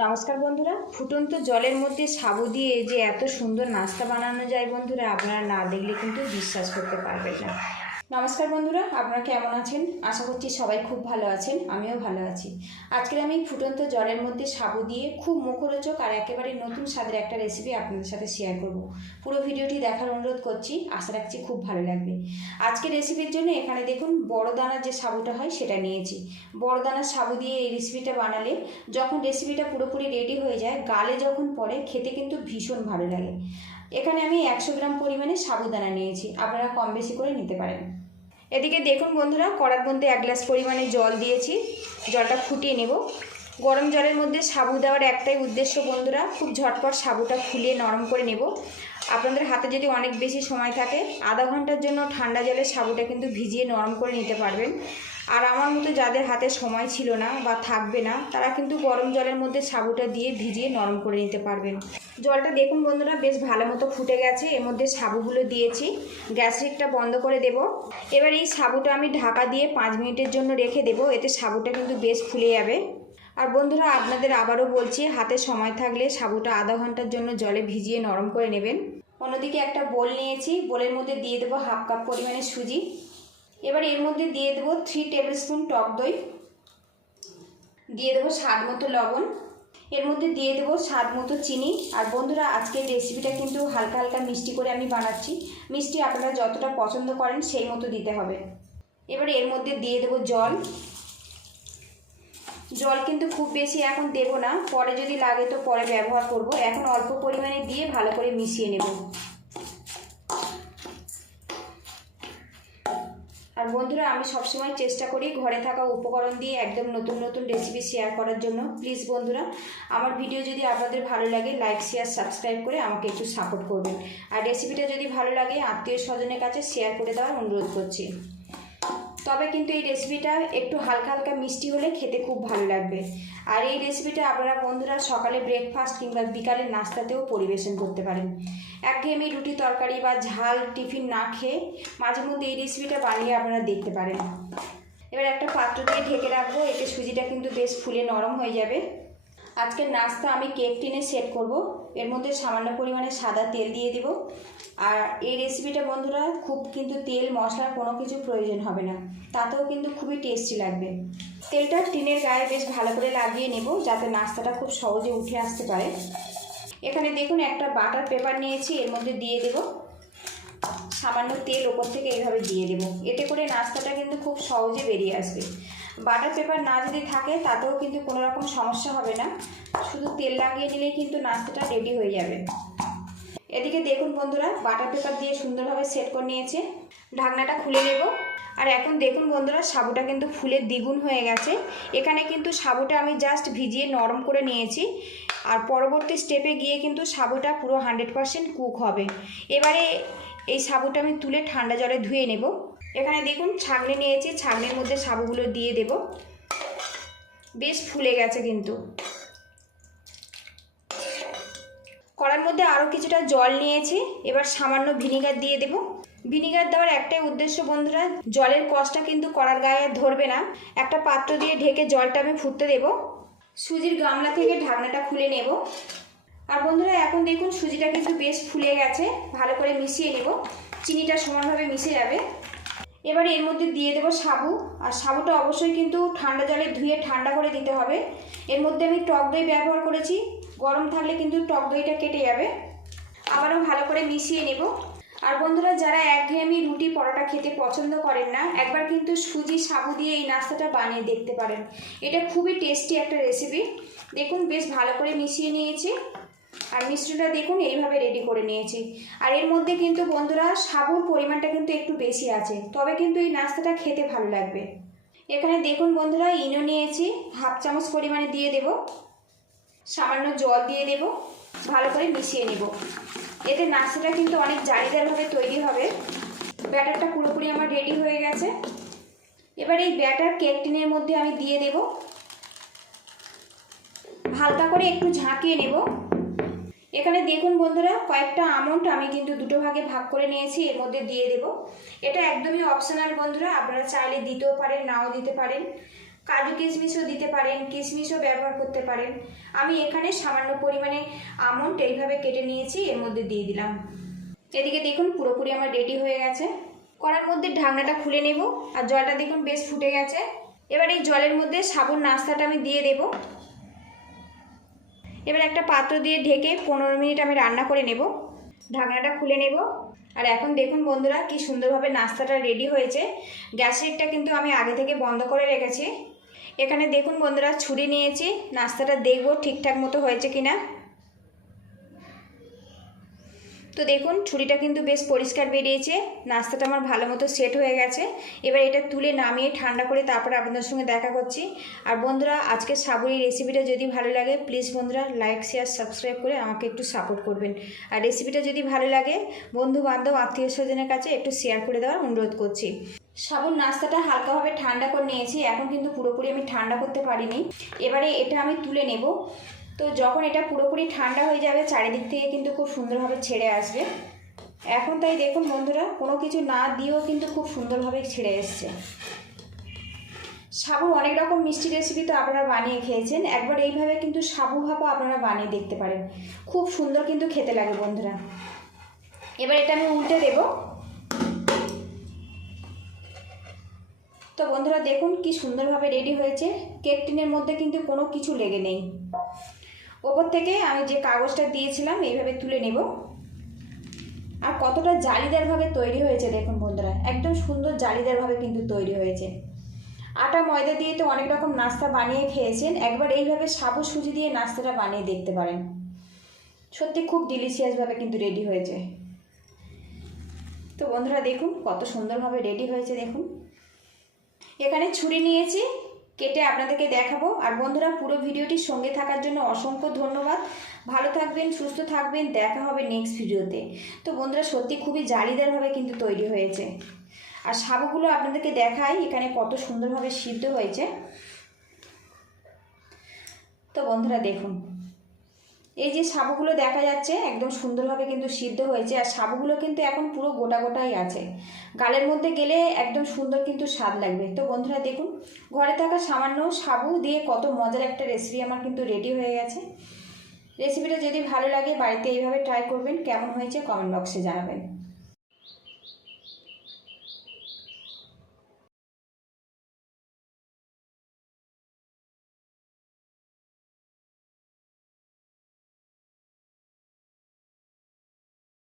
নমস্কার বন্ধুরা, ফুটন্ত জলের মধ্যে সাবু দিয়ে যে এত সুন্দর নাস্তা বানানো যায় বন্ধুরা, আপনারা না দেখলে কিন্তু বিশ্বাস করতে পারবেন না। নমস্কার বন্ধুরা, আপনারা কেমন আছেন? আশা করছি সবাই খুব ভালো আছেন, আমিও ভালো আছি। আজকে আমি ফুটন্ত জলের মধ্যে সাবু দিয়ে খুব মুখরোচক আর একেবারে নতুন স্বাদের একটা রেসিপি আপনাদের সাথে শেয়ার করব। পুরো ভিডিওটি দেখার অনুরোধ করছি, আশা রাখছি খুব ভালো লাগবে। আজকে রেসিপির জন্য এখানে দেখুন বড় দানার যে সাবুটা হয় সেটা নিয়েছি। বড় দানার সাবু দিয়ে এই রেসিপিটা বানালে যখন রেসিপিটা পুরোপুরি রেডি হয়ে যায়, গালে যখন পড়ে খেতে কিন্তু ভীষণ ভালো লাগে। এখানে আমি 100 গ্রাম পরিমাণে সাবুদানা নিয়েছি, আপনারা কম বেশি করে নিতে পারেন। এদিকে দেখুন বন্ধুরা, কড়ার মধ্যে 1 গ্লাস পরিমাণে জল দিয়েছি, জলটা ফুটিয়ে নেব। গরম জলের মধ্যে সাবু দেওয়ার একটাই উদ্দেশ্য বন্ধুরা, খুব ঝটপট সাবুটা ফুলিয়ে নরম করে নেব। আপনাদের হাতে যদি অনেক বেশি সময় থাকে, আধা ঘন্টার জন্য ঠান্ডা জলে সাবুটা কিন্তু ভিজিয়ে নরম করে নিতে পারবেন। আর আমার মতো যাদের হাতে সময় ছিল না বা থাকবে না, তারা কিন্তু গরম জলের মধ্যে সাবুটা দিয়ে ভিজিয়ে নরম করে নিতে পারবেন। জলটা দেখুন বন্ধুরা বেশ ভালো মতো ফুটে গেছে, এর মধ্যে সাবুগুলো দিয়েছি। গ্যাস লিডটা বন্ধ করে দেব। এবার এই সাবুটা আমি ঢাকা দিয়ে 5 মিনিটের জন্য রেখে দেব, এতে সাবুটা কিন্তু বেশ ফুলে যাবে। আর বন্ধুরা আপনাদের আবারও বলছি, হাতে সময় থাকলে সাবুটা আধা ঘন্টার জন্য জলে ভিজিয়ে নরম করে নেবেন। অন্যদিকে একটা বোল নিয়েছি, বোলের মধ্যে দিয়ে দেবো 1/2 কাপ পরিমাণে সুজি। এবার এর মধ্যে দিয়ে দেবো 3 টেবিল স্পুন টক দই, দিয়ে দেবো স্বাদ মতো লবণ, এর মধ্যে দিয়ে দেবো স্বাদ মতো চিনি। আর বন্ধুরা আজকের রেসিপিটা কিন্তু হালকা হালকা মিষ্টি করে আমি বানাচ্ছি, মিষ্টি আপনারা যতটা পছন্দ করেন সেই মতো দিতে হবে। এবার এর মধ্যে দিয়ে দেবো জল। জল কিন্তু খুব বেশি এখন দেব না, পরে যদি লাগে তো পরে ব্যবহার করব। এখন অল্প পরিমাণে দিয়ে ভালো করে মিশিয়ে নেব। আর বন্ধুরা আমি সবসময় চেষ্টা করি ঘরে থাকা উপকরণ দিয়ে একদম নতুন নতুন রেসিপি শেয়ার করার জন্য। প্লিজ বন্ধুরা আমার ভিডিও যদি আপনাদের ভালো লাগে, লাইক শেয়ার সাবস্ক্রাইব করে আমাকে একটু সাপোর্ট করবেন। আর রেসিপিটা যদি ভালো লাগে আত্মীয় স্বজনের কাছে শেয়ার করে দেওয়ার অনুরোধ করছি। তবে কিন্তু এই রেসিপিটা একটু হালকা হালকা মিষ্টি হলে খেতে খুব ভালো লাগবে। আর এই রেসিপিটা আপনারা বন্ধুরা সকালে ব্রেকফাস্ট কিংবা বিকালের নাস্তাতেও পরিবেশন করতে পারেন। একঘেয়েমি রুটি তরকারি বা ঝাল টিফিন না খেয়ে মাঝে মধ্যে এই রেসিপিটা বানিয়ে আপনারা দেখতে পারেন। এবার একটা পাত্র দিয়ে ঢেকে রাখবো, এতে সুজিটা কিন্তু বেশ ফুলে নরম হয়ে যাবে। আজকের নাস্তা আমি কেক টিনে সেট করব। এর মধ্যে সামান্য পরিমাণে সাদা তেল দিয়ে দেব। আর এই রেসিপিটা বন্ধুরা খুব কিন্তু তেল মশলার কোনো কিছু প্রয়োজন হবে না, তাতেও কিন্তু খুবই টেস্টি লাগবে। তেলটা টিনের গায়ে বেশ ভালো করে লাগিয়ে নেব, যাতে নাস্তাটা খুব সহজে উঠে আসতে পারে। এখানে দেখুন একটা বাটার পেপার নিয়েছি, এর মধ্যে দিয়ে দেব সামান্য তেল, ওপর থেকে এইভাবে দিয়ে দেব। এতে করে নাস্তাটা কিন্তু খুব সহজে বেরিয়ে আসবে। বাটার পেপার না যদি থাকে তাতেও কিন্তু কোনো রকম সমস্যা হবে না, শুধু তেল লাগিয়ে নিলেই কিন্তু নাস্তাটা রেডি হয়ে যাবে। এদিকে দেখুন বন্ধুরা বাটার পেপার দিয়ে সুন্দরভাবে সেট করে নিয়েছে। ঢাকনাটা খুলে নেব। আর এখন দেখুন বন্ধুরা সাবুটা কিন্তু ফুলে দ্বিগুণ হয়ে গেছে। এখানে কিন্তু সাবুটা আমি জাস্ট ভিজিয়ে নরম করে নিয়েছি। আর পরবর্তী স্টেপে গিয়ে কিন্তু সাবুটা পুরো 100% কুক হবে। এবারে এই সাবুটা আমি তুলে ঠান্ডা জলে ধুয়ে নেব। এখানে দেখুন ছাঁকনি নিয়েছি, ছাঁকনির মধ্যে সাবুগুলো দিয়ে দেব। বেশ ফুলে গেছে কিন্তু। কড়ার মধ্যে আরও কিছুটা জল নিয়েছি, এবার সামান্য ভিনিগার দিয়ে দেব। ভিনিগার দেওয়ার একটাই উদ্দেশ্য বন্ধুরা, জলের কষটা কিন্তু কড়ার গায়ে ধরবে না। একটা পাত্র দিয়ে ঢেকে জলটা আমি ফুটতে দেব। সুজির গামলা থেকে ঢাকনাটা খুলে নেব। আর বন্ধুরা এখন দেখুন সুজিটা কিন্তু বেশ ফুলে গেছে, ভালো করে মিশিয়ে নেব। চিনিটা সমানভাবে মিশে যাবে। এবারে এর মধ্যে দিয়ে দেব সাবু। আর সাবুটা অবশ্যই কিন্তু ঠান্ডা জলে ধুয়ে ঠান্ডা করে দিতে হবে। এর মধ্যে আমি টক দই ব্যবহার করেছি, গরম থাকলে কিন্তু টক দইটা কেটে যাবে। আবারও ভালো করে মিশিয়ে নেব। আর বন্ধুরা যারা একঘেয়েমি রুটি পরোটা খেতে পছন্দ করেন না, একবার কিন্তু সুজি সাবু দিয়ে এই নাস্তাটা বানিয়ে দেখতে পারেন। এটা খুবই টেস্টি একটা রেসিপি। দেখুন বেশ ভালো করে মিশিয়ে নিয়েছি। আর মিষ্টিটা দেখুন এইভাবে রেডি করে নিয়েছি। আর এর মধ্যে কিন্তু বন্ধুরা সাবুর পরিমাণটা কিন্তু একটু বেশি আছে, তবে কিন্তু এই নাস্তাটা খেতে ভালো লাগবে। এখানে দেখুন বন্ধুরা ইনো নিয়েছি, 1/2 চামচ পরিমাণে দিয়ে দেব। সামান্য জল দিয়ে দেব, ভালো করে মিশিয়ে নেব। এতে নাস্তাটা কিন্তু অনেক জালিদারভাবে তৈরি হবে। ব্যাটারটা পুরোপুরি আমার রেডি হয়ে গেছে। এবার এই ব্যাটার কেক টিনের মধ্যে আমি দিয়ে দেব। হালকা করে একটু ঝাঁকিয়ে নেব। এখানে দেখুন বন্ধুরা কয়েকটা আমন্ড আমি কিন্তু দুটো ভাগে ভাগ করে নিয়েছি, এর মধ্যে দিয়ে দেব। এটা একদমই অপশনাল বন্ধুরা, আপনারা চাইলে দিতেও পারেন নাও দিতে পারেন। কাজু কিশমিশও দিতে পারেন, কিশমিশও ব্যবহার করতে পারেন। আমি এখানে সামান্য পরিমাণে আমন্ড এইভাবে কেটে নিয়েছি, এর মধ্যে দিয়ে দিলাম। এদিকে দেখুন পুরোপুরি আমার রেডি হয়ে গেছে। কড়ার মধ্যে ঢাকনাটা খুলে নেব, আর জলটা দেখুন বেশ ফুটে গেছে। এবার এই জলের মধ্যে সাবুর নাস্তাটা আমি দিয়ে দেব। এবার একটা পাত্র দিয়ে ঢেকে 15 মিনিট আমি রান্না করে নেব। ঢাকনাটা খুলে নেব। আর এখন দেখুন বন্ধুরা কি সুন্দরভাবে নাস্তাটা রেডি হয়েছে। গ্যাস লিডটা কিন্তু আমি আগে থেকে বন্ধ করে রেখেছি। এখানে দেখুন বন্ধুরা ছুরি নিয়েছি, নাস্তাটা দেখব ঠিকঠাক মতো হয়েছে কিনা। তো দেখুন ছুরিটা কিন্তু বেশ পরিষ্কার বেরিয়েছে, নাস্তাটা আমার ভালো মতো সেট হয়ে গেছে। এবার এটা তুলে নামিয়ে ঠান্ডা করে তারপরে আপনাদের সঙ্গে দেখা করছি। আর বন্ধুরা আজকের সাবুর এই রেসিপিটা যদি ভালো লাগে প্লিজ বন্ধুরা লাইক শেয়ার সাবস্ক্রাইব করে আমাকে একটু সাপোর্ট করবেন। আর রেসিপিটা যদি ভালো লাগে বন্ধু বান্ধব আত্মীয় স্বজনের কাছে একটু শেয়ার করে দেওয়ার অনুরোধ করছি। সাবুর নাস্তাটা হালকাভাবে ঠান্ডা করে নিয়েছি, এখন কিন্তু পুরোপুরি আমি ঠান্ডা করতে পারিনি। এবারে এটা আমি তুলে নেব। তো যখন এটা পুরোপুরি ঠান্ডা হয়ে যাবে চারিদিক থেকে কিন্তু খুব সুন্দরভাবে ছেড়ে আসবে। এখন তাই দেখুন বন্ধুরা কোনো কিছু না দিয়েও কিন্তু খুব সুন্দরভাবে ছেড়ে এসছে। সাবু অনেক রকম মিষ্টি রেসিপি তো আপনারা বানিয়ে খেয়েছেন, একবার এইভাবে কিন্তু সাবু ভাপা আপনারা বানিয়ে দেখতে পারেন, খুব সুন্দর কিন্তু খেতে লাগে বন্ধুরা। এবার এটা আমি উল্টে দেব। তো বন্ধুরা দেখুন কি সুন্দরভাবে রেডি হয়েছে, কেক টিনের মধ্যে কিন্তু কোনো কিছু লেগে নেই। ওপর থেকে আমি যে কাগজটা দিয়েছিলাম এইভাবে তুলে নেব। আর কতটা জালিদারভাবে তৈরি হয়েছে দেখুন বন্ধুরা, একদম সুন্দর জালিদারভাবে কিন্তু তৈরি হয়েছে। আটা ময়দা দিয়ে তো অনেক রকম নাস্তা বানিয়ে খেয়েছেন, একবার এইভাবে সাবু সুজি দিয়ে নাস্তাটা বানিয়ে দেখতে পারেন, সত্যি খুব ডিলিশিয়াসভাবে কিন্তু রেডি হয়েছে। তো বন্ধুরা দেখুন কত সুন্দরভাবে রেডি হয়েছে। দেখুন এখানে ছুরি নিয়েছি, কেটে আপনাদেরকে দেখাবো। আর বন্ধুরা পুরো ভিডিওটির সঙ্গে থাকার জন্য অসংখ্য ধন্যবাদ। ভালো থাকবেন, সুস্থ থাকবেন, দেখা হবে নেক্সট ভিডিওতে। তো বন্ধুরা সত্যি খুবই জালিদারভাবে কিন্তু তৈরি হয়েছে। আর সাবুগুলো আপনাদেরকে দেখাই এখানে কত সুন্দরভাবে সিদ্ধ হয়েছে। তো বন্ধুরা দেখুন এই যে সাবুগুলো দেখা যাচ্ছে একদম সুন্দরভাবে কিন্তু সিদ্ধ হয়েছে। আর সাবুগুলো কিন্তু এখন পুরো গোটা গোটাই আছে, গালের মধ্যে গেলে একদম সুন্দর কিন্তু স্বাদ লাগবে। তো বন্ধুরা দেখুন ঘরে থাকা সামান্য সাবু দিয়ে কত মজার একটা রেসিপি আমার কিন্তু রেডি হয়ে গেছে। রেসিপিটা যদি ভালো লাগে বাড়িতে এইভাবে ট্রাই করবেন, কেমন হয়েছে কমেন্ট বক্সে জানাবেন।